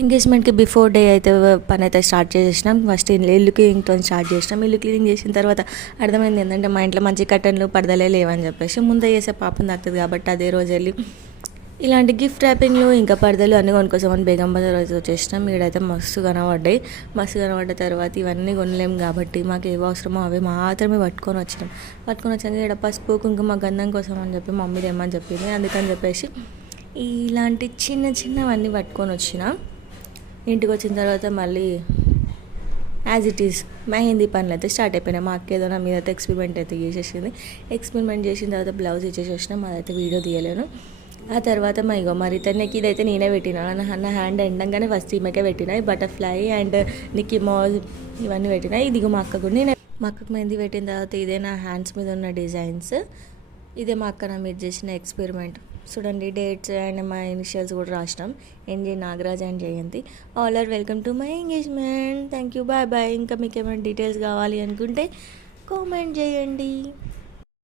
ఎంగేజ్మెంట్కి before day అయితే పని అయితే స్టార్ట్ చేసేసినాం. ఫస్ట్ ఇల్లు క్లీనింగ్తో స్టార్ట్ చేసినాం. ఇల్లు క్లీనింగ్ చేసిన తర్వాత అర్థమైంది ఏంటంటే మా ఇంట్లో మంచి కర్టన్లు పడదలే లేవని చెప్పేసి ముందే చేసే పాపం తాకుతుంది కాబట్టి అదే రోజు వెళ్ళి ఇలాంటి గిఫ్ట్ ర్యాపింగ్లు ఇంకా పరదలు అన్నీ కొనుక్కోసామని బేగం బజార్ అయితే వచ్చేసినాం. ఈడైతే మస్తు కనబడ్డాయి. మస్తు కనబడ్డ తర్వాత ఇవన్నీ కొనలేము కాబట్టి మాకు ఏవో అవసరమో అవి మాత్రమే పట్టుకొని వచ్చాక ఇక్కడ పసుపు కుంకుమ గంధం కోసం అని చెప్పి మమ్మీ తెమ్మని చెప్పింది. అందుకని చెప్పేసి ఇలాంటి చిన్నవన్నీ పట్టుకొని వచ్చిన. ఇంటికి వచ్చిన తర్వాత మళ్ళీ యాజ్ ఇట్ ఈస్ మెహందీ పనులు అయితే స్టార్ట్ అయిపోయినాయి. మా అక్క ఏదో నా మీద అయితే ఎక్స్పెరిమెంట్ అయితే చేసేసింది. ఎక్స్పెరిమెంట్ చేసిన తర్వాత బ్లౌజ్ ఇచ్చేసేసినాం. అదైతే వీడియో తీయలేను. ఆ తర్వాత మా రిటర్న్కి ఇదైతే నేనే పెట్టినా. నా హ్యాండ్ ఎండంగానే ఫస్ట్ ఈమెకే పెట్టినా. బటర్ఫ్లై అండ్ నిక్కీ మౌజ్ ఇవన్నీ పెట్టినా. ఇదిగో మా అక్క కూడా నేను మా అక్కకు మెహందీ పెట్టిన తర్వాత ఇదే నా హ్యాండ్స్ మీద ఉన్న డిజైన్స్. ఇదే మా అక్క నా మీద చేసిన ఎక్స్పెరిమెంట్. చూడండి డేట్స్ అండ్ మా ఇనిషియల్స్ కూడా రాసినాం. NJ Nagaraj and Jayanthi. All are welcome to my engagement. Thank you, bye bye. ఇంకా మీకు ఏమైనా డీటెయిల్స్ కావాలి అనుకుంటే కామెంట్ చేయండి.